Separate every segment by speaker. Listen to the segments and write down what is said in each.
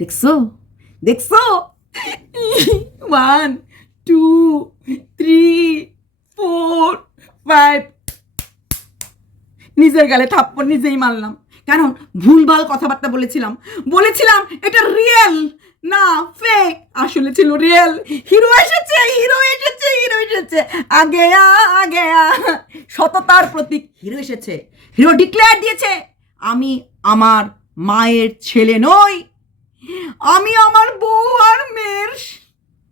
Speaker 1: দেখছ? দেখছ? One two three four five নিজের গালে থাপ্পড় নিজেই মারলাম। কারণ ভুলভাল কথাবার্তা বলেছিলাম। বলেছিলাম এটা রিয়েল না ফেক আসলে ছিল রিয়েল হিরো এসেছে হিরো এসেছে হিরো এসেছে। আগে আগে সততার প্রতীক হিরো এসেছে। হিরো ডিক্লেয়ার দিয়েছে, আমি আমার মায়ের ছেলে নই। আমি আমার বউ আর মেয়ের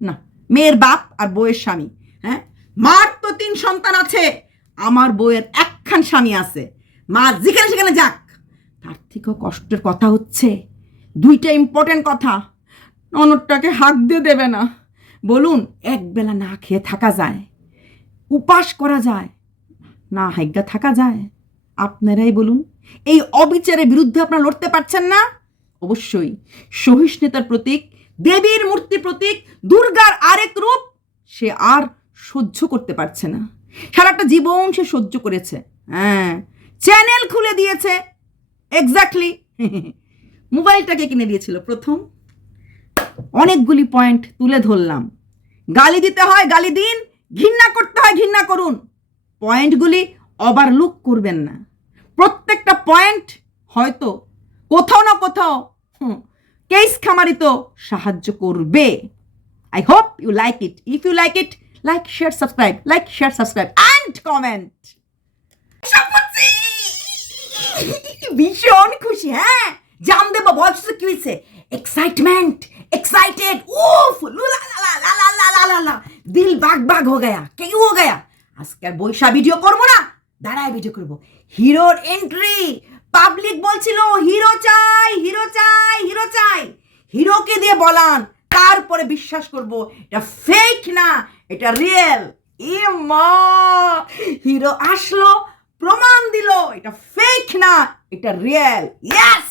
Speaker 1: না, মেয়ের বাপ আর বউয়ের স্বামী হ্যাঁ? মার তো তিন সন্তান আছে, আমার বউয়ের একখান স্বামী আছে। মা যেখানে সেখানে যাক। তার থেকেও কষ্টের কথা হচ্ছে, দুইটা ইম্পর্টেন্ট কথা। ননদটাকে হাত দিয়ে দেবে না। বলুন, একবেলা না খেয়ে থাকা যায়, উপাস করা যায়, না হাইজ্ঞা থাকা যায়। আপনারাই বলুন, এই অবিচারের বিরুদ্ধে আপনারা লড়তে পারছেন না? অবশ্যই। সহিষ্ণুতার প্রতীক, দেবীর মূর্তি প্রতীক, দুর্গার আরেক রূপ, সে আর সহ্য করতে পারছে না। সারাটা জীবন সে সহ্য করেছে। হ্যাঁ চ্যানেল খুলে দিয়েছে। এক্স্যাক্টলি মোবাইলটাকে কিনে দিয়েছিল প্রথম। অনেকগুলি পয়েন্ট তুলে ধরলাম। গালি দিতে হয়, গালি দিন, ঘৃণা করতে হয়, ঘৃণা করুন। পয়েন্টগুলি ওভারলুক করবেন না। প্রত্যেকটা পয়েন্ট হয়তো কোথাও না কোথাও হুম কেস খামারি তো সাহায্য করবে। I hope you like it if you like it like share subscribe like share subscribe and comment ভীষণ খুশি হ্যাঁ? জাম দেব বলছো কি হয়েছে? এক্সাইটমেন্ট এক্সাইটেড উফ দিল বাগ বাগ হো গয়া কেউ হো গয়া। আজকে আর বৈশা ভিডিও করব না দাঁড়ায় ভিডিও করব। হিরোর এন্ট্রি পাবলিক বলছিল হিরো চাই হিরো চাই হিরো চাই। হিরোকে দিয়ে বলান, তারপরে বিশ্বাস করব, এটা ফেক না, এটা রিয়েল এ মা হিরো আসলো, প্রমাণ দিল, এটা ফেক না, এটা রিয়েল ইয়েস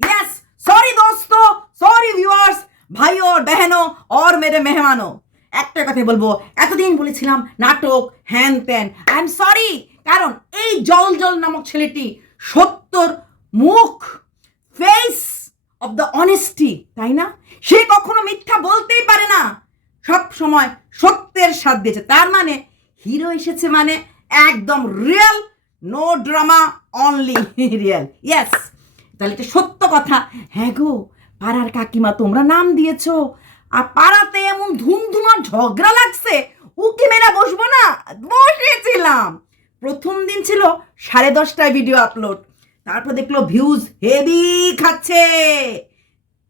Speaker 1: ইয়েস সরি দোস্ত সরি ভিউয়ার্স ভাই ওর বেহেনো ওর মেরে মেহমানো। একটা কথা বলব, এতদিন বলেছিলাম, নাটক হ্যান ত্যান আই এম সরি কারণ এই জল জল নামক ছেলেটি সত্যর মুখ ফেস অফ দ্য অনেস্টি তাই না? সে কখনো মিথ্যা বলতেই পারে না। সব সময় সত্যের সাথ দিয়েছে। তার মানে হিরো এসেছে মানে একদম real no drama only real yes তাহলে এটা সত্য কথা। হ্যাঁ গো, পাড়ার কাকিমা, তোমরা নাম দিয়েছ। আর পাড়াতে এমন ধুমধুমার ঝগড়া লাগছে, উকি মেরা বসবো না? বসেছিলাম। প্রথম দিন ছিল সাড়ে দশটায় ভিডিও আপলোড তারপর দেখল ভিউজ হেভি খাচ্ছে।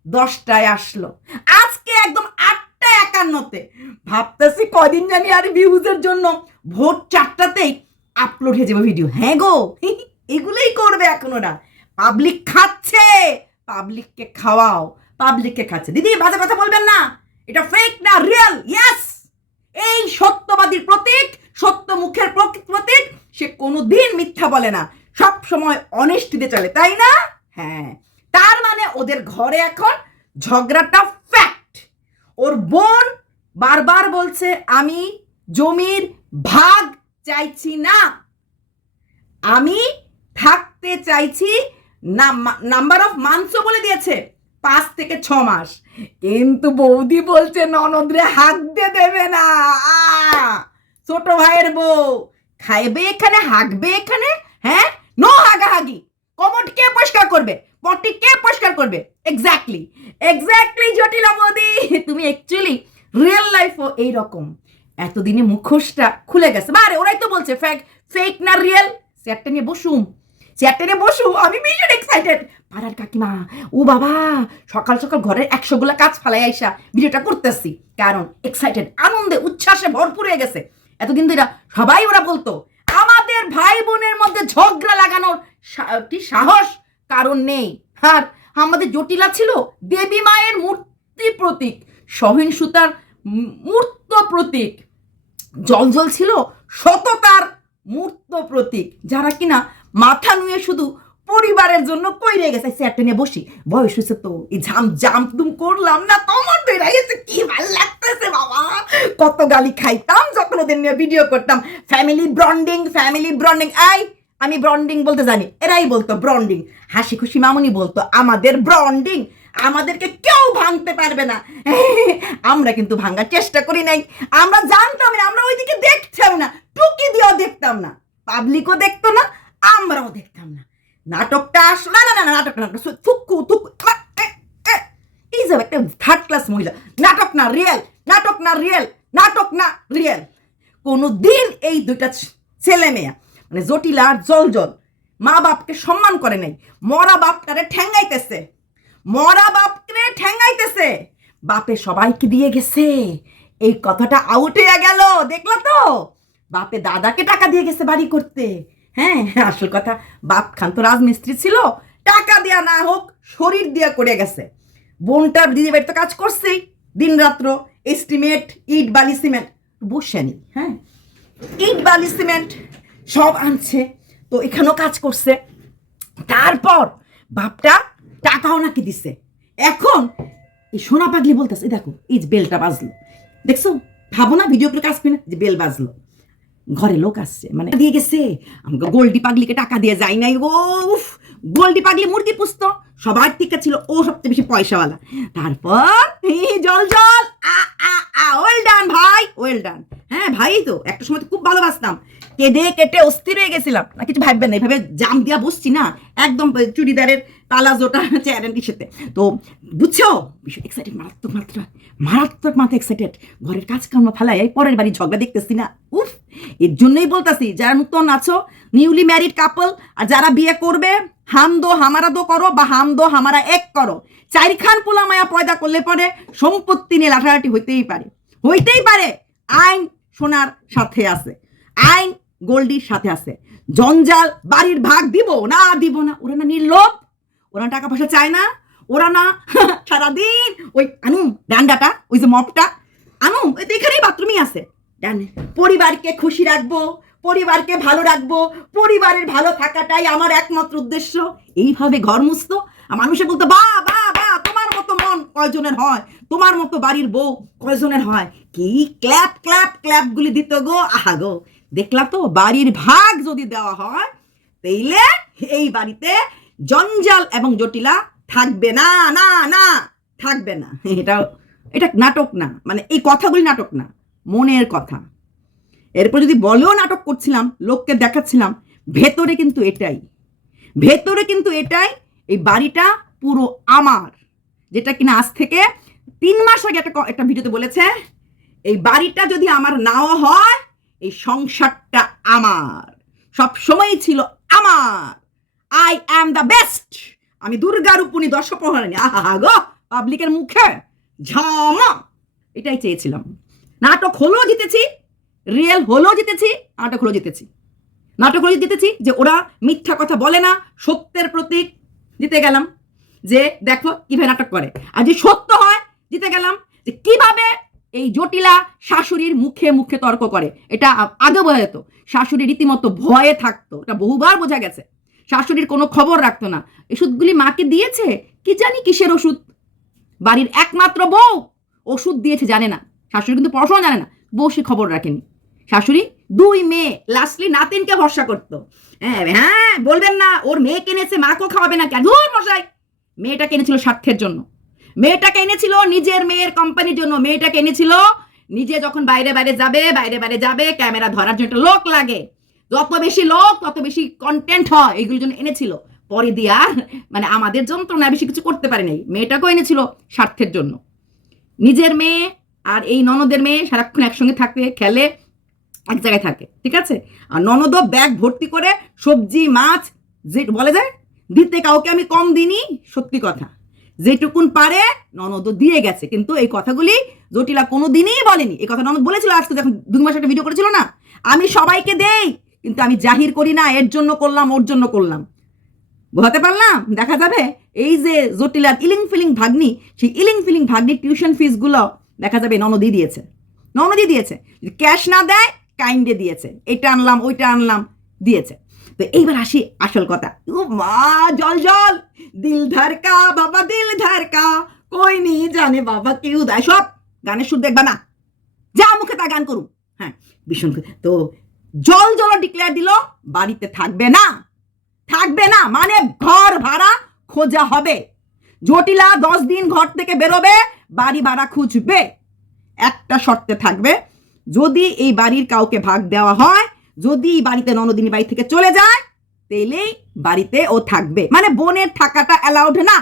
Speaker 1: দশটায় আসলো। আজকে একদম আটটা একান্নতে। ভাবতেছি কদিন জানি আর ভিউজের জন্য ভোর চারটাতেই আপলোড হয়ে যাবে ভিডিও হ্যাঁ গো, এগুলোই করবে এখন ওরা। পাবলিক খাচ্ছে পাবলিককে খাওয়াও পাবলিককে খাচ্ছে। দিদি, বাজে কথা বলবেন না। এটা ফেক না রিয়েল ইয়েস এই সত্যবাদীর প্রতীক সত্য মুখের প্রতীক সে কোনোদিন মিথ্যা বলে না। সব সময় অনেস্টিতে চলে, তাই না? হ্যাঁ। তার মানে ওদের ঘরে এখন ঝগড়াটা ফ্যাক্ট ওর বোন বারবার বলছে, আমি জমির ভাগ চাইছি না। আমি থাকতে চাইছি নাম্বার অফ মান্থও বলে দিয়েছে, পাঁচ থেকে ছ মাস। কিন্তু বৌদি বলছে, ননদরে হাত দিয়ে দেবে না। ছোট ভাইয়ের বউ। খাইবে এখানে হাঁকবে এখানে হ্যাঁ? নো হাগাহাগি। কমট কে পরিষ্কার করবে? পটি কে পরিষ্কার করবে? এক্স্যাক্টলি এক্স্যাক্টলি জটিলা বৌদি তুমি অ্যাকচুয়ালি রিয়েল লাইফও এইরকম। এতদিনে মুখোশটা খুলে গেছে। বারে ওরাই তো বলছে ফেক ফেক না রিয়েল চেয়ারটা নিয়ে বসুম চেয়ারটা নিয়ে বসু আমি ভীষণ এক্সাইটেড পাড়ার কাকিমা, ও বাবা, সকাল সকাল ঘরের একশোগুলা কাজ ফালাই আইসা, ভিডিওটা করতেছি। কারণ এক্সাইটেড আনন্দে, উচ্ছ্বাসে ভরপুর হয়ে গেছে। এতদিন ধরে সবাই ওরা বলতো, আমাদের ভাই বোনের মধ্যে ঝগড়া লাগানোর কি সাহস কারণ নেই। আর আমাদের জটিলা ছিল দেবী মায়ের মূর্তি প্রতীক সহিংসতার মূর্ত প্রতীক। জল জল ছিল সততার মূর্ত প্রতীক, যারা কিনা মাথা নুয়ে শুধু পরিবারের জন্য কইরে গেছে, স্যারটা নিয়ে বসি, বয়স হয়েছে তো, এই ঝাম জাম তুম করলাম না তোমার কি ভালো লাগতেছে বাবা। কত গালি খাইতাম যখন ওদের নিয়ে ভিডিও করতাম। Family branding family branding I আমি ব্রন্ডিং বলতে জানি। এরাই বলতো ব্রন্ডিং হাসি খুশি মামুনি বলতো আমাদের ব্রন্ডিং আমাদেরকে কেউ ভাঙতে পারবে না। আমরা কিন্তু ভাঙার চেষ্টা করি নাই। আমরা জানতাম না আমরা ওইদিকে দেখতাম না। টুকি দিয়েও দেখতাম না। পাবলিকও দেখতো না আমরাও দেখতাম না। নাটকটা আসলো না না না নাটক নাটক, থুকু থুকু এই একটা থার্ড ক্লাস মহিলা। নাটক না রিয়েল নাটক না রিয়েল নাটক না রিয়েল কোনো দিন এই দুইটা ছেলে মেয়া মানে জটিলা আর জল জল মা বাপকে সম্মান করে নাই। মরা বাপটারে ঠ্যাঙ্গাইতেছে মরা বাপকে ঠ্যাঙ্গাইতেছে বাপে সবাইকে দিয়ে গেছে। এই কথাটা আউট হয়ে গেল, দেখল তো? বাপে দাদাকে টাকা দিয়ে গেছে বাড়ি করতে। হ্যাঁ আসল কথা বাপ খান তো রাজমিস্ত্রি ছিল। টাকা দেয়া না হোক, শরীর দিয়া করে গেছে। বোনটার দিদি বাড়িতে কাজ করছেই। দিন রাত্র এস্টিমেট ইট, বালি, সিমেন্ট। বসে নি হ্যাঁ? ইট, বালি, সিমেন্ট সব আনছে, তো এখানেও কাজ করছে। তারপর বাপটা টাকাও নাকি দিছে। এখন এই সোনা পাগলি বলতেছে দেখো, এই বেলটা বাজলো। দেখছ? ভাবো না ভিডিও করে কাজ না, যে বেল বাজলো। ঘরে লোক আসছে মানে দিয়ে গেছে। আমাকে গোল্ডি পাগলিকে টাকা দিয়ে যায় নাই ও উফ। গোল্ডি পাগলি মুরগি পুষত সবার টিকা ছিল ও সবচেয়ে বেশি পয়সাওয়ালা। তারপর জল জল, আ আ আ ওয়েল ডান ভাই ওয়েল ডান হ্যাঁ ভাই তো, একটা সময় তো খুব ভালোবাসতাম। কেঁদে কেটে অস্থির হয়ে গেছিলাম। না, কিছু ভাববেন না, এভাবে জাম দিয়া বসছি না। একদম চুড়িদারের তালাজোটা চেয়ারের সাথে। তো, বুঝছ? ভীষণ এক্সাইটেড মারাত্মক মাত্রা মারাত্মক মাত্রা এক্সাইটেড ঘরের কাজ কাম ফেলাই, এই পরের বাড়ি ঝগড়া দেখতেছি না। উফ, এর জন্যই বলতাছি, যারা নতুন আছো নিউলি ম্যারিড কাপল আর যারা বিয়ে করবে হাম দো হামারা দো করো বা হাম দো হামারা এক করো। চারিখান পোলা মায়া পয়দা করলে পরে সম্পত্তি নিয়ে লাঠালাঠি হইতেই পারে। হইতেই পারে, আইন সোনার সাথে আছে। আইন গোল্ডির সাথে আছে। জঞ্জাল বাড়ির ভাগ দিব না দিব না? ওরা না নির্লোভ? ওরা টাকা পয়সা চায় না? ওরা না সারাদিন ওই আনু, ডান্ডাটা, ওই যে মপটা আনু, ওই তো এখানেই বাথরুমই আছে। জানে পরিবারকে খুশি রাখব, পরিবারকে ভালো রাখব, পরিবারের ভালো থাকাটাই আমার একমাত্র উদ্দেশ্য। এইভাবে ঘর আর মানুষে বলতো, বা বা বা, তোমার মতো মন কয়জনের হয়? তোমার মতো বাড়ির বউ কয়জনের হয়? কি ক্ল্যাপ ক্ল্যাপ ক্ল্যাপ গুলি দিত গো? আহা গো। দেখলা তো, বাড়ির ভাগ যদি দেওয়া হয়, তাইলে এই বাড়িতে জঞ্জাল এবং জটিলা থাকবে না না না, থাকবে না। এটা এটা নাটক না মানে এই কথাগুলি নাটক না, মনের কথা। এরপর যদি বলেও নাটক করছিলাম, লোককে দেখাচ্ছিলাম, ভেতরে কিন্তু এটাই। ভেতরে কিন্তু এটাই, এই বাড়িটা পুরো আমার। যেটা কিনা আজ থেকে তিন মাস আগে একটা একটা ভিডিওতে বলেছে, এই বাড়িটা যদি আমার নাও হয় এই সংসারটা আমার। সব সময়ই ছিল আমার। আই অ্যাম দ্য বেস্ট আমি দুর্গা রূপুনি দর্শপ্রহরানি আহা গো পাবলিকের মুখে ঝামা। এটাই চেয়েছিলাম। নাটক হলেও জিতেছি রিয়েল হলেও জিতেছি, নাটক হলো জিতেছি। নাটক হলো জিতেছি যে ওরা মিথ্যা কথা বলে না, সত্যের প্রতীক। জিতে গেলাম। যে দেখো কীভাবে নাটক করে। আর যে সত্য হয়, জিতে গেলাম। যে কীভাবে এই জটিলা শাশুড়ির মুখে মুখে তর্ক করে। এটা আগে বোঝা যেত? শাশুড়ি রীতিমতো ভয়ে থাকতো। এটা বহুবার বোঝা গেছে। শাশুড়ির কোনো খবর রাখতো না। ওষুধগুলি মাকে দিয়েছে? কি জানি কিসের ওষুধ? বাড়ির একমাত্র বউ ওষুধ দিয়েছে, জানে না। শাশুড়ি কিন্তু পড়াশোনা জানে না। বউ সে খবর রাখেনি। শাশুড়ি দুই মেয়ে, লাস্টলি নাতিনকে ভরসা করতো। হ্যাঁ হ্যাঁ বলবেন না, ওর মেয়ে কিনেছে মাকেও খাওয়াবে না কেন? মশাই! মেয়েটা কিনেছিল স্বার্থের জন্য। মেয়েটাকে এনেছিল নিজের মেয়ের কোম্পানির জন্য। মেয়েটাকে এনেছিল, নিজে যখন বাইরে বাইরে যাবে, বাইরে বাইরে যাবে, ক্যামেরা ধরার জন্য লোক লাগে। যত বেশি লোক, তত বেশি কন্টেন্ট হয় এইগুলোর জন্য এনেছিল। পরে দিয়ে আর মানে আমাদের যন্ত্রণা বেশি কিছু করতে পারে নাই। মেয়েটাকেও এনেছিল স্বার্থের জন্য। নিজের মেয়ে আর এই ননদের মেয়ে সারাক্ষণ একসঙ্গে থাকতে খেলে, এক জায়গায় থাকে, ঠিক আছে? আর ননদও ব্যাগ ভর্তি করে সবজি, মাছ, যে বলে যায় দিতে কাউকে আমি কম দিইনি, সত্যি কথা। যেটুকুন পারে ননদ দিয়ে গেছে। কিন্তু এই কথাগুলি জটিলা কোনো দিনই বলেনি। এই কথা ননদ বলেছিল, আজকে যখন দুই মাস একটা ভিডিও করেছিল না, আমি সবাইকে দেই, কিন্তু আমি জাহির করি না, এর জন্য করলাম, ওর জন্য করলাম। বোঝাতে পারলাম? দেখা যাবে? এই যে জটিলার ইলিং ফিলিং ভাগ্নি, সেই ইলিং ফিলিং ভাগ্নির টিউশন ফিসগুলো দেখা যাবে ননদি দিয়েছে। ননদি দিয়েছে। ক্যাশ না দেয় কাইন্ডে দিয়েছে। এটা আনলাম, ওইটা আনলাম, দিয়েছে। তো এইবার আসি আসল কথা। ও মা, জল জল। দিল ধারকা, বাবা, দিল ধারকা। কই নি জানে বাবা কেউ দেয় সব গানের সুর দেখবা না। যা মুখে তা গান করুন হ্যাঁ ভীষণ তো জল জল ডিক্লেয়ার দিল, বাড়িতে থাকবে না। থাকবে না মানে ঘর ভাড়া খোঁজা হবে। জটিলা দশ দিন ঘর থেকে বেরোবে, বাড়ি ভাড়া খুঁজবে। একটা শর্তে থাকবে, যদি এই বাড়ির কাউকে ভাগ দেওয়া হয় যদি বাড়িতে ননদিনী বাড়ি থেকে চলে যায় তাহলেই বাড়িতে ও থাকবে। মানে বোনের থাকাটা অ্যালাউড না।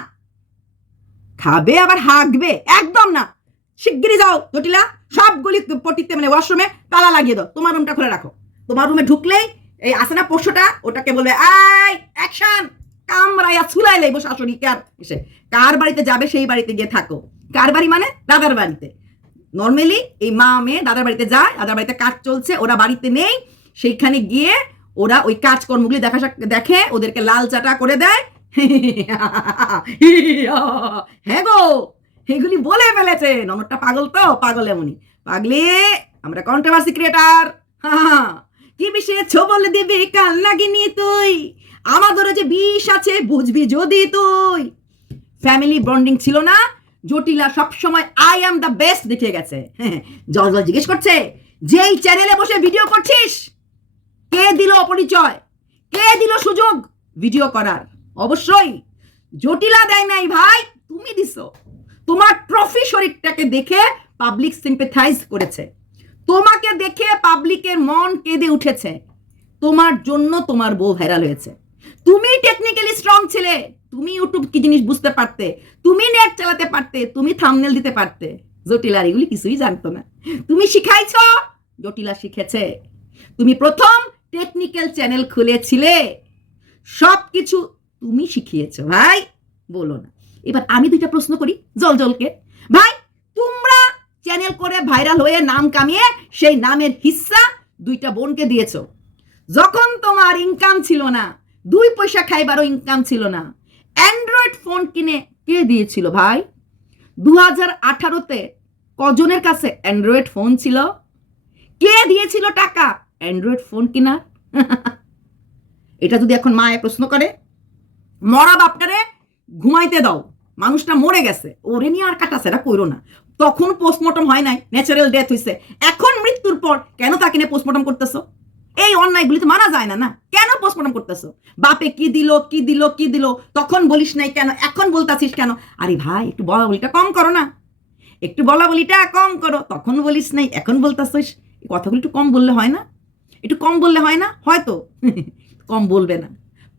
Speaker 1: খাবে আবার হাঁকবে একদম না। শিগগিরই যাও, জটিলা। সবগুলি পটিতে মানে ওয়াশরুমে তালা লাগিয়ে দাও। তোমার রুমটা খুলে রাখো। তোমার রুমে ঢুকলেই এই আসে না পোষ্যটা? ওটাকে বলবে আই অ্যাকশন কামড়াইয়া ছুলাই লাইব শাশুড়ি কার এসে। কার বাড়িতে যাবে সেই বাড়িতে গিয়ে থাকো। কার বাড়ি মানে? দাদার বাড়িতে। নর্মালি এই মা মেয়ে দাদার বাড়িতে যায়, দাদার বাড়িতে কাজ চলছে, ওরা বাড়িতে নেই। সেইখানে গিয়ে ওরা ওই কাজকর্মগুলি দেখা দেখে, ওদেরকে লাল চাটা করে দেয়। হ্যাঁ গো, এগুলি বলে ফেলেছে। ননদটা পাগল তো, পাগল এমনই। পাগলে, আমরা কন্ট্রোভার্সি ক্রিয়েটার কি বিষয়ে বলে দিবি কাল লাগিনি তুই? আমাদেরও যে বিষ আছে, বুঝবি যদি তুই। ফ্যামিলি বন্ডিং ছিল না, জটিলা সবসময় আই অ্যাম দ্য বেস্ট দেখে গেছে। জল জল জিজ্ঞেস করছে, যেই চ্যানেলে বসে ভিডিও করছিস কে দিল পরিচয় কে দিল সুযোগ? ভিডিও করার। অবশ্যই জটিলা দেয় নাই ভাই, তুমি দিছো। তোমার ট্রফি শরীরটাকে দেখে পাবলিক সিম্পেথাইজ করেছে। তোমাকে দেখে পাবলিকের মন কেঁদে উঠেছে। তোমার জন্য তোমার বউ ভাইরাল হয়েছে। তুমি টেকনিক্যালি স্ট্রং ছিলে। তুমি ইউটিউব কি জিনিস বুঝতে পারতে? তুমি নেট চালাতে পারতে? তুমি থামনেল দিতে পারতে? জটিলার এগুলি কিছুই জানতো না। তুমি শিখাইছ, জটিলা শিখেছে। তুমি প্রথম টেকনিক্যাল চ্যানেল খুলেছিলে। সব কিছু তুমি শিখিয়েছো, ভাই। বলো না। এবার আমি দুইটা প্রশ্ন করি, জল জলকে। ভাই, তোমরা চ্যানেল করে ভাইরাল হয়ে নাম কামিয়ে সেই নামের হিস্সা দুইটা বোনকে দিয়েছ। যখন তোমার ইনকাম ছিল না, দুই পয়সা খাইবারও ইনকাম ছিল না অ্যান্ড্রয়েড ফোন কিনে কে দিয়েছিল, ভাই? দু হাজার আঠারোতে কজনের কাছে অ্যান্ড্রয়েড ফোন ছিল? কে দিয়েছিল টাকা? অ্যান্ড্রয়েড ফোন কিনা? এটা যদি এখন মায়ে প্রশ্ন করে, মরা বাপটারে ঘুমাইতে দাও, মানুষটা মরে গেছে, ওরে নিয়ে আর কাটাছেরা কইরো না। তখন পোস্টমর্টম হয় নাই ন্যাচারাল ডেথ হয়েছে এখন মৃত্যুর পর কেন তাকে নিয়ে পোস্টমর্টম করতেছো? এই অন্যায়গুলি তো মানা যায় না না? কেন পোস্টমর্টম করতেছো? বাপে কি দিল কি দিল কি দিল? তখন বলিস নাই কেন? এখন বলতাছিস কেন? আরে ভাই, একটু বলা বলিটা কম করো না। একটু বলা বলিটা কম করো। তখন বলিস নাই, এখন বলতাছিস। কথাগুলো একটু কম বললে হয় না? একটু কম বললে হয় না? হয়তো। কম বলবে না।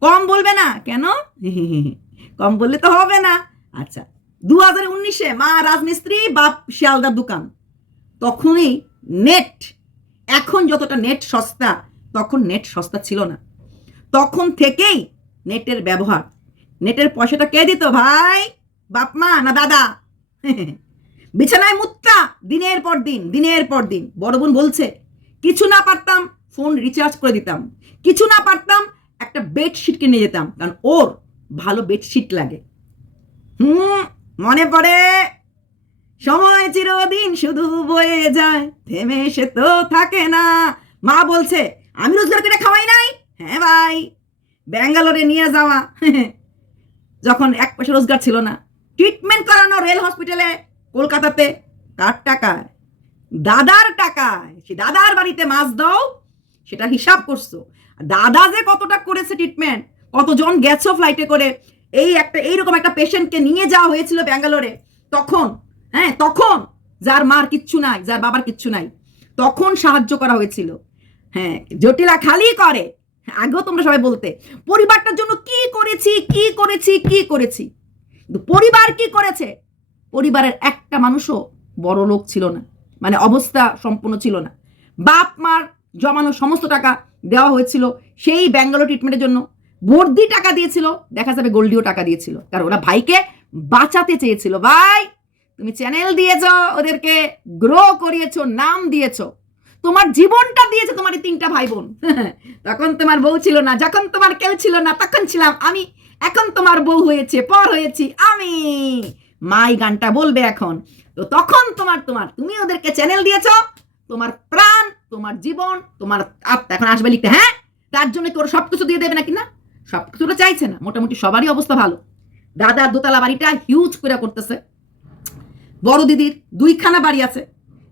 Speaker 1: কম বলবে না? কেন? কম বললে তো হবে না। আচ্ছা দু হাজার উনিশে মা রাজমিস্ত্রি বাপ শিয়ালদার দোকান। তখনই নেট এখন যতটা নেট সস্তা, তখন নেট সস্তা ছিল না। তখন থেকেই নেটের ব্যবহার। নেটের পয়সাটা কে দিত ভাই? বাপ মা না দাদা? বিছানায় মুত্তা, দিনের পর দিন, দিনের পর দিন। বড় বোন বলছে, কিছু না পারতাম ফোন রিচার্জ করে দিতাম। কিছু না পারতাম, একটা বেডশিট কিনে যেতাম, কারণ ওর ভালো বেডশিট লাগে। হুম, মনে পড়ে? সময় চিরদিন শুধু বয়ে যায়, থেমে সে তো থাকে না। মা বলছে, আমি রোজগার করে খাওয়াই নাই? হ্যাঁ ভাই, ব্যাঙ্গালোরে নিয়ে যাওয়া। যখন এক পয়সা রোজগার ছিল না। ট্রিটমেন্ট করানো রেল হসপিটালে কলকাতাতে। কার টাকায়? দাদার টাকায়। সে দাদার বাড়িতে মাছ দাও সেটা হিসাব করছ। দাদা যে কতটা করেছে ট্রিটমেন্ট কতজন গেছো ফ্লাইটে করে, এই একটা, এইরকম একটা পেশেন্টকে নিয়ে যাওয়া হয়েছিল ব্যাঙ্গালোরে, তখন হ্যাঁ তখন যার মার কিচ্ছু নাই, যার বাবার কিচ্ছু নাই, তখন সাহায্য করা হয়েছিল। হ্যাঁ জটিলা খালি করে। আগেও তোমরা সবাই বলতে, পরিবারটার জন্য কি করেছি কি করেছি কি করেছি? পরিবার কি করেছে? পরিবারের একটা মানুষও বড় লোক ছিল না। মানে অবস্থা সম্পূর্ণ ছিল না। বাপ মার জমানো সমস্ত টাকা দেওয়া হয়েছিল, সেই ব্যাঙ্গালোর ট্রিটমেন্টের জন্য। বর্দি টাকা দিয়েছিল, দেখা যাবে গোল্ডিও টাকা দিয়েছিল। কারণ ওরা ভাইকে বাঁচাতে চেয়েছিল। ভাই, তুমি চ্যানেল দিয়েছ, ওদেরকে গ্রো করিয়েছো, নাম দিয়েছ। তোমার জীবনটা দিয়েছে তোমার এই তিনটা ভাই বোন তখন তোমার বউ ছিল না, যখন তোমার কেউ ছিল না, তখন ছিলাম আমি। এখন তোমার বউ হয়েছে, পর হয়েছি আমি। মাই গানটা বলবে এখন। তো তখন তোমার তোমার, তুমি ওদেরকে চ্যানেল দিয়েছ, তোমার প্রাণ তোমার জীবন, তোমার আত্মা এখন আসবে লিখতে হ্যাঁ? তার জন্য কি ওরা সব কিছু দিয়ে দেবে নাকি না? সব কিছু চাইছে না, মোটামুটি সবারই অবস্থা ভালো। দাদার দোতলা বাড়িটা হিউজ করে করতেছে। বড় দিদির দুইখানা বাড়ি আছে,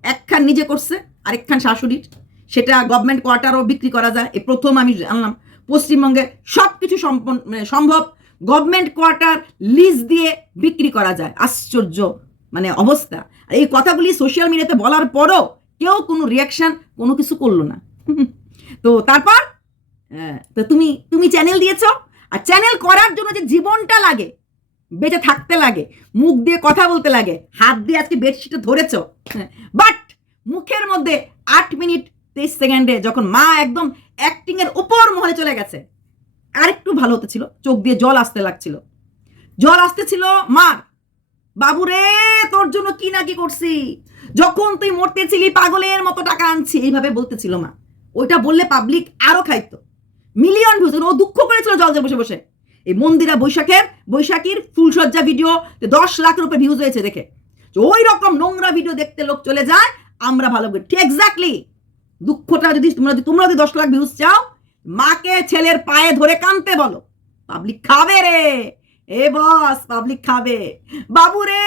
Speaker 1: একখান নিজে করছে, আরেকখান শাশুড়ির। সেটা গভর্নমেন্ট কোয়ার্টারও বিক্রি করা যায়। এই প্রথম আমি জানলাম, পশ্চিমবঙ্গে সব কিছু মানে সম্ভব গভর্নমেন্ট কোয়ার্টার লিজ দিয়ে বিক্রি করা যায়। আশ্চর্য মানে অবস্থা। আর এই কথাগুলি সোশ্যাল মিডিয়াতে বলার পরও কেউ কোনো রিয়াকশন কোনো কিছু করল না। তো তারপর তো তুমি তুমি চ্যানেল দিয়েছ, আর চ্যানেল করার জন্য যে জীবনটা লাগে, বেঁচে থাকতে লাগে, মুখ দিয়ে কথা বলতে লাগে, হাত দিয়ে আজকে বেডশিটে ধরেছ বাট মুখের মধ্যে আট মিনিট তেইশ সেকেন্ডে যখন মা একদম অ্যাক্টিং এর উপর মহলে চলে গেছে, আরেকটু ভালো হতে ছিল, চোখ দিয়ে জল আসতে লাগছিল। জল আসতেছিল মার বাবুরে, তোর জন্য কি না কি করছি? যখন তুই মরতেছিলি পাগলের মতো টাকা আনছি। এইভাবে বলতেছিল মা। ওইটা বললে পাবলিক আরও খাইতো। মিলিয়ন ভিউজ ও দুঃখ করেছিল জল বসে বসে। এই মন্দিরা বৈশাখের, বৈশাখীর ফুলসজ্জা ভিডিও দশ লাখ রুপে ভিউজ হয়েছে দেখে। ওই রকম নোংরা ভিডিও দেখতে লোক চলে যায়, আমরা ভালো করি। এক্স্যাক্টলি দুঃখটা যদি তোমরা যদি তোমরা যদি দশ লাখ ভিউজ চাও, মাকে ছেলের পায়ে ধরে কানতে বলো। পাবলিক খাবে রে। এ বস পাবলিক খাবে। বাবু রে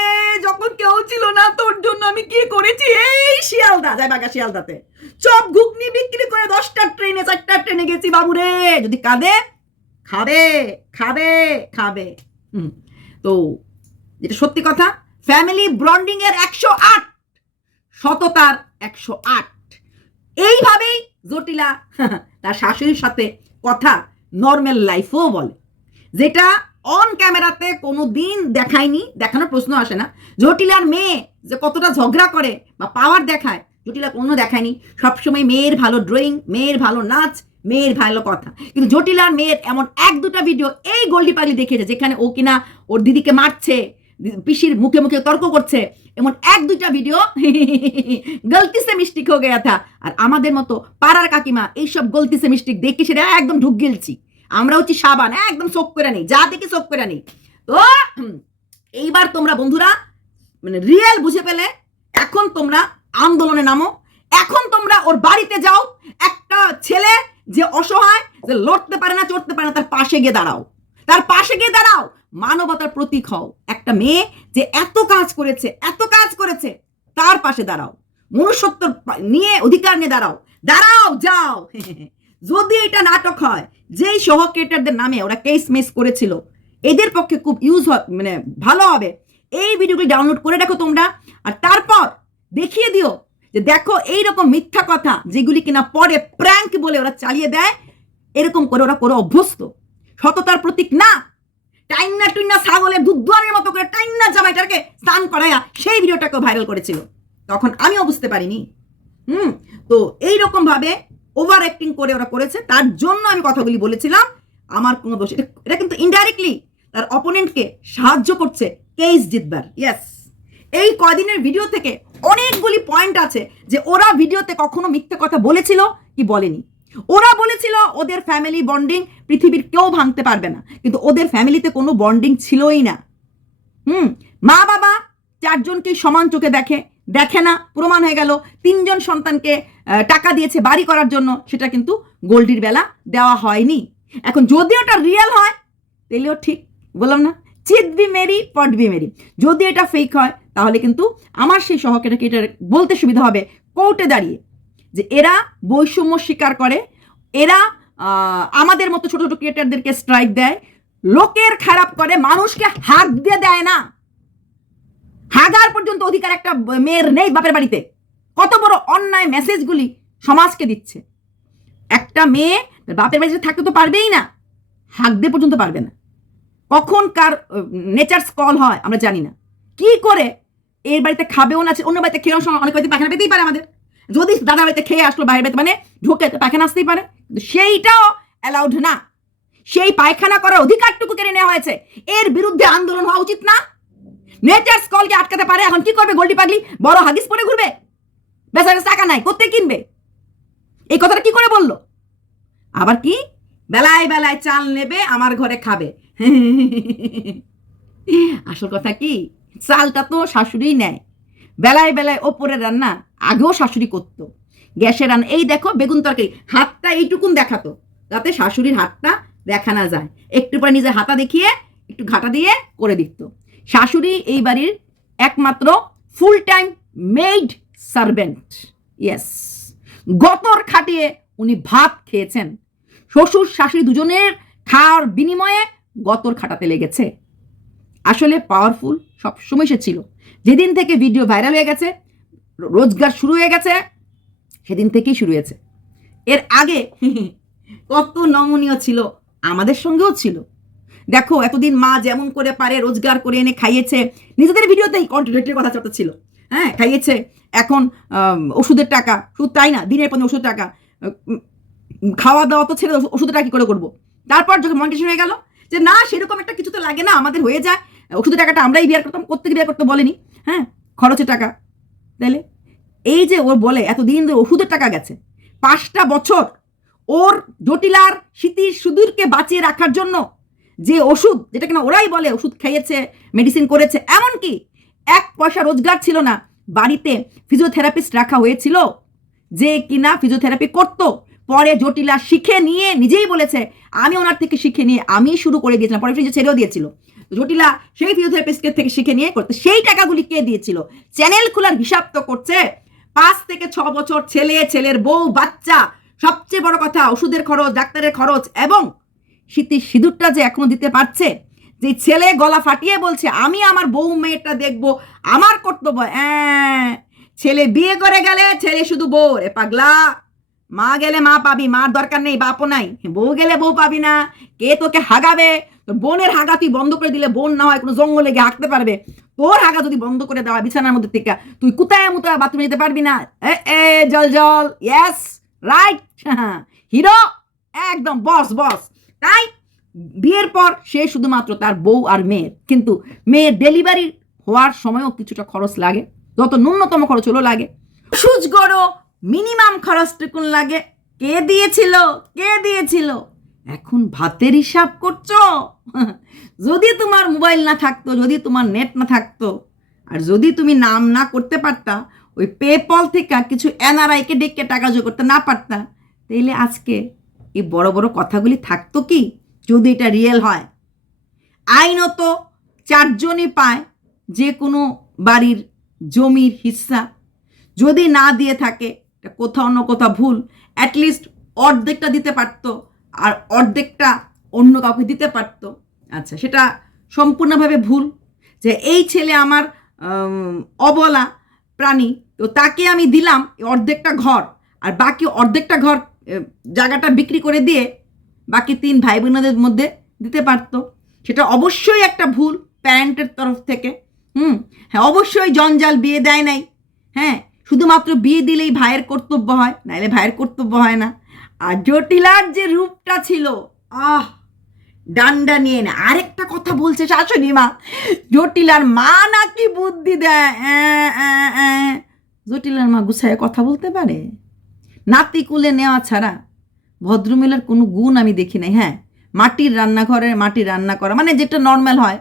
Speaker 1: যখন কেউ ছিল না, তোর জন্য আমি কি করেছি? এই শিয়ালদা, যাই বাগা শিয়ালদাতে। চপ ঘুগনি বিক্রি করে দশটা ট্রেনে, চারটা ট্রেনে গেছি বাবু রে যদি কাঁদে, খাবে খাবে খাবে। হুম, তো যেটা সত্যি কথা ফ্যামিলি ব্রন্ডিং এর একশো আট, সততার একশো আট। এইভাবেই জটিলা, তার শাশুড়ির সাথে কথা নর্মাল লাইফও বলে। যেটা অন ক্যামেরাতে কোনো দিন দেখায়নি, দেখানোর প্রশ্ন আসে না। জটিলার মেয়ে যে কতটা ঝগড়া করে বা পাওয়ার দেখায়, জটিলা কোনো দেখায়নি। সবসময় মেয়ের ভালো ড্রয়িং মেয়ের ভালো নাচ, মেয়ের ভালো কথা। কিন্তু জটিলার মেয়ের এমন এক দুটা ভিডিও এই গোল্ডি পাগলি দেখেছে যেখানে ও কিনা ওর দিদিকে মারছে, পিসির মুখে মুখে তর্ক করছে, এমন এক দুইটা ভিডিও গলতি সে হয়ে থা আর আমাদের মতো পাড়ার কাকিমা, এইসব গলতি সে দেখে সেটা একদম ঢুক গেলছি। আমরা হচ্ছি সাবান, একদম চোখ করে নেই, যা দেখি চোখ করে নেই। তো এইবার তোমরা বন্ধুরা মানে রিয়েল বুঝে পেলে, এখন তোমরা আন্দোলনে নামো, এখন তোমরা ওর বাড়িতে যাও, একটা ছেলে যে অসহায়, যে লড়তে পারে না, চড়তে পারে না, তার পাশে গিয়ে দাঁড়াও। তার পাশে গিয়ে দাঁড়াও। মানবতার প্রতীক হও। একটা মেয়ে যে এত কাজ করেছে, এত কাজ করেছে, তার পাশে দাঁড়াও। মনুষ্যত্ব নিয়ে অধিকার নিয়ে দাঁড়াও। দাঁড়াও, যাও। যদি এটা নাটক হয়, যেই সহ ক্রিয়েটারদের নামে ওরা কেস মিস করেছিল, এদের পক্ষে খুব ইউজ মানে ভালো হবে। এই ভিডিওগুলি ডাউনলোড করে দেখো তোমরা। আর তারপর দেখিয়ে দিও যে দেখো এই রকম মিথ্যা কথা, যেগুলি কিনা পরে প্র্যাঙ্ক বলে ওরা চালিয়ে দেয়, এরকম করে ওরা করে অভ্যস্ত। সততার প্রতীক না। টাইন্না টুইনা ছাগলের দুধ দুয়ারের মতো করে টাইন্না জামাইটাকে স্নান করাইয়া সেই ভিডিওটাকে ভাইরাল করেছিল। তখন আমিও বুঝতে পারিনি। হুম, তো এই রকম ভাবে ওভার অ্যাক্টিং করে ওরা করেছে, তার জন্য আমি কথাগুলি বলেছিলাম। আমার কোনো দোষ, এটা- কিন্তু ইনডাইরেক্টলি তার অপোনেন্টকে সাহায্য করছে কেস জিতবার ইয়েস এই কদিনের ভিডিও থেকে অনেকগুলি পয়েন্ট আছে যে ওরা ভিডিওতে কখনো মিথ্যে কথা বলেছিল কি বলেনি। ওরা বলেছিল ওদের ফ্যামিলি বন্ডিং পৃথিবীর কেউ ভাঙতে পারবে না, কিন্তু ওদের ফ্যামিলিতে কোনো বন্ডিং ছিলই না। হুম মা বাবা চারজনকেই সমান চোখে দেখে দেখে না, প্রমাণ হয়ে গেল। তিনজন সন্তানকে টাকা দিয়েছে বাড়ি করার জন্য, সেটা কিন্তু গোল্ডির বেলা দেওয়া হয়নি। এখন যদি ওটা রিয়েল হয় তাহলেও ঠিক, বললাম না, চিত বি মেরি, পট বি মেরি। যদি এটা ফেক হয়, তাহলে কিন্তু আমার সেই সহকেটাকে এটা বলতে সুবিধা হবে। কোর্টে দাঁড়িয়ে যে এরা বৈষম্য স্বীকার করে, এরা আমাদের মতো ছোট ছোট ক্রিয়েটারদেরকে স্ট্রাইক দেয়, লোকের খারাপ করে, মানুষকে হাত দিয়ে দেয় না। হাজার পর্যন্ত অধিকার একটা মেয়ের নেই বাপের বাড়িতে। কত বড় অন্যায় মেসেজগুলি সমাজকে দিচ্ছে। একটা মেয়ে বাপের বাড়িতে থাকতে তো পারবেই না, হাঁক দিয়ে পর্যন্ত পারবে না। কখন কার নেচার কল হয় আমরা জানি না। কি করে এর বাড়িতে খাবেও না অন্য বাড়িতে খেয়েও সময় অনেক বাড়িতে পায়খানা পেতেই পারে আমাদের। যদি দাদা বাড়িতে খেয়ে আসলো বাইরে বাড়িতে মানে ঢুকে তো পায়খানা আসতেই পারে। সেইটাও অ্যালাউড না। সেই পায়খানা করার অধিকারটুকু কেড়ে নেওয়া হয়েছে। এর বিরুদ্ধে আন্দোলন হওয়া উচিত না। নেচার স্কলকে আটকাতে পারে, এখন কি করবে গোল্ডি পাগলি? বড় হাগিস পরে ঘুরবে? বেচারা টাকা নাই কোথায় কিনবে? এই কথাটা কি করে বলল? আবার কি? বেলায় বেলায় চাল নেবে, আমার ঘরে খাবে। আসল কথা কি? চালটা তো শাশুড়িই নেয়। বেলায় বেলায় ওপরের রান্না আগেও শাশুড়ি করতো। গ্যাসের রান্না এই দেখো বেগুন তরকারি, হাতটা এইটুকুন দেখাতো, যাতে শাশুড়ির হাতটা দেখা না যায়। একটু পরে নিজের হাতা দেখিয়ে, একটু ঘাটা দিয়ে করে দিত। শাশুড়ি এই বাড়ির একমাত্র full time maid servant yes গতর খাটিয়ে উনি ভাত খেয়েছেন। শ্বশুর শাশুড়ি দুজনের খাওয়ার বিনিময়ে গতর খাটাতে লেগেছে। আসলে পাওয়ারফুল সবসময় সে ছিল। যেদিন থেকে ভিডিও ভাইরাল হয়ে গেছে, রোজগার শুরু হয়ে গেছে, সেদিন থেকেই শুরু হয়েছে। এর আগে কত নমনীয় ছিল, আমাদের সঙ্গেও ছিল। দেখো, এতদিন মা যেমন করে পারে, রোজগার করে এনে খাইয়েছে। নিজেদের ভিডিওতেই কন্টিনিউটির কথা চলতে ছিল। হ্যাঁ খাইয়েছে। এখন ওষুধের টাকা। শুধু তাই না, দিনের পর দিন ওষুধের টাকা। খাওয়া দাওয়া তো ছেড়ে ওষুধের টাকা কী করে করব? তারপর যখন মনিটেশন হয়ে গেল, যে না, সেরকম একটা কিছু তো লাগে না, আমাদের হয়ে যায়। ওষুধের টাকাটা আমরাই বিয়ার করতাম প্রত্যেকে বিয়ার করতে বলেনি। হ্যাঁ খরচের টাকা। তাহলে এই যে ওর বলে, এতদিন ধরে ওষুধের টাকা গেছে। পাঁচটা বছর ওর জটিলার স্মৃতির সুদূরকে বাঁচিয়ে রাখার জন্য যে ওষুধ, যেটা কিনা ওরাই বলে, ওষুধ খাইয়েছে মেডিসিন করেছে, এমনকি এক পয়সা রোজগার ছিল না, বাড়িতে ফিজিওথেরাপিস্ট রাখা হয়েছিল, যে কিনা ফিজিওথেরাপি করতো, পরে জটিলা শিখে নিয়ে নিজেই বলেছে, আমি ওনার থেকে শিখে নিয়ে আমি শুরু করে দিয়েছিলাম, পরে ফিজিও ছেড়েও দিয়েছিল। জটিলা সেই ফিজিওথেরাপিস্টের থেকে শিখে নিয়ে করতে, সেই টাকাগুলি কে দিয়েছিল? চ্যানেল খোলার হিসাব তো করছে, পাঁচ থেকে ছ বছর ছেলে, ছেলের বউ, বাচ্চা, সবচেয়ে বড় কথা, ওষুধের খরচ, ডাক্তারের খরচ, এবং শীতের সিঁদুরটা যে এখনও দিতে পারছে, যে ছেলে গলা ফাটিয়ে বলছে, আমি আমার বউ মেয়েটা দেখব, আমার কর্তব্য। ছেলে বিয়ে করে গেলে ছেলে শুধু বউ, রে পাগলা। মা গেলে মা পাবি, মার দরকার নেই, বাপও নাই। বউ গেলে বউ পাবি না, কে তোকে হাগাবে? তোর বোনের হাগা তুই বন্ধ করে দিলে বোন না হয়, কোনো জঙ্গলে গিয়ে হাঁকতে পারবে। তোর হাগা যদি বন্ধ করে দেওয়া বিছানার মধ্যে থেকে, তুই কোথায় মুতা বাথরুমে যেতে পারবি না? এ এ, জল জল ইয়েস রাইট হিরো, একদম, বস বস। তাই বিয়ের পর সে শুধুমাত্র তার বউ আর মেয়ের কিন্তু মেয়ের ডেলিভারি হওয়ার সময়ও কিছুটা খরচ লাগে। যত ন্যূনতম খরচ হলো লাগে। সুচ গড়ো মিনিমাম খরচটুকুন লাগে। কে দিয়েছিল? কে দিয়েছিল? এখন ভাতের হিসাব করছ? যদি তোমার মোবাইল না থাকতো, যদি তোমার নেট না থাকতো, আর যদি তুমি নাম না করতে পারতা, ওই পেপল থেকে কিছু এনআরআইকে ডেকে টাকা জোগাড় করতে না পারতা, তাইলে আজকে এই বড় বড় কথাগুলি থাকতো কি? যদি এটা রিয়েল হয়। আইনত চারজনই পায় যে কোনো বাড়ির জমির হিস্সা যদি না দিয়ে থাকে কোথাও না কোথাও ভুল। অ্যাটলিস্ট অর্ধেকটা দিতে পারতো আর অর্ধেকটা অন্য কাউকে দিতে পারতো। আচ্ছা সেটা সম্পূর্ণভাবে ভুল। যে এই ছেলে আমার অবলা প্রাণী, তো তাকে আমি দিলাম অর্ধেকটা ঘর। আর বাকি অর্ধেকটা ঘর জায়গাটা বিক্রি করে দিয়ে বাকি তিন ভাই বোনদের মধ্যে দিতে পারতো। সেটা অবশ্যই একটা ভুল প্যারেন্টের তরফ থেকে। হুম হ্যাঁ অবশ্যই জঞ্জাল বিয়ে দেয় নাই। হ্যাঁ শুধুমাত্র বিয়ে দিলেই ভাইয়ের কর্তব্য হয়, নাইলে ভাইয়ের কর্তব্য হয় না। আর জটিলার যে রূপটা ছিল, আহ, ডান্ডা নিয়ে না। আরেকটা কথা বলছে শাশুড়ি মা, জটিলার মা নাকি বুদ্ধি দেয়। জটিলার মা গুছায় কথা বলতে পারে? নাতি কুলে নেওয়া ছাড়া ভদ্রমিলার কোনো গুণ আমি দেখি নাই হ্যাঁ। মাটির রান্নাঘরে মাটির রান্না করা মানে যেটা নর্মাল হয়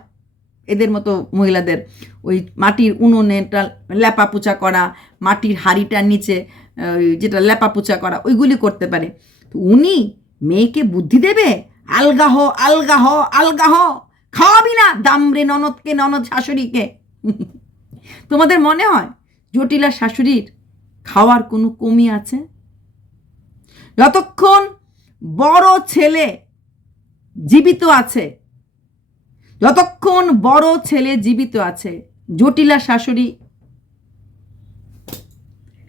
Speaker 1: এদের মতো মহিলাদের। ওই মাটির উনুনেটা ল্যাপা পোচা করা, মাটির হাঁড়িটার নিচে যেটা ল্যাপা পোচা করা, ওইগুলি করতে পারে। তো উনি মেয়েকে বুদ্ধি দেবে, আলগা হ আলগা হ আলগা হ খাওয়াবি না দামরে ননদকে, ননদ শাশুড়িকে। তোমাদের মনে হয় জটিলা শাশুড়ির খাওয়ার কোনো কমি আছে? যতক্ষণ বড় ছেলে জীবিত আছে, যতক্ষণ বড় ছেলে জীবিত আছে, জটিলা শাশুড়ি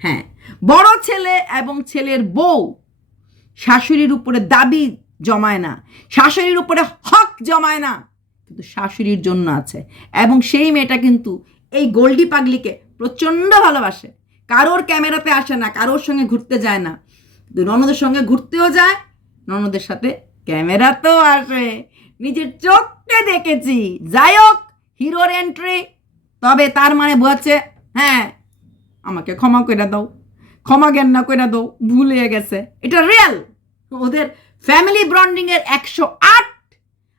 Speaker 1: হ্যাঁ বড় ছেলে এবং ছেলের বউ শাশুড়ির উপরে দাবি জমায় না, শাশুড়ির উপরে হক জমায় না, কিন্তু শাশুড়ির জন্য আছে। এবং সেই মেয়েটা কিন্তু এই গোল্ডি পাগলিকে প্রচণ্ড ভালোবাসে। কারোর ক্যামেরাতে আসে না, কারোর সঙ্গে ঘুরতে যায় না। ননদের সঙ্গে ঘুরতেও যায়, ননদের সাথে ক্যামেরাতেও আসে। নিজের চোখে দেখেছি। যাই হোক, হিরোর এন্ট্রি তবে তার মানে বোঝাচ্ছে হ্যাঁ আমাকে ক্ষমা করে দাও, ক্ষমা জ্ঞান না করে দাও, ভুলে গেছে। এটা রিয়েল ওদের ফ্যামিলি ব্রন্ডিং এর একশো আট।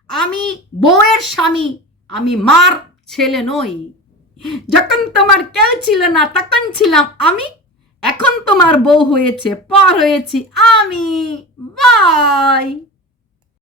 Speaker 1: আমি বউয়ের স্বামী, আমি মার ছেলে নই। যখন তোমার কেউ ছিল না, তখন ছিলাম আমি এখন তোমার বউ হয়েছে পর হয়েছি আমি। বাই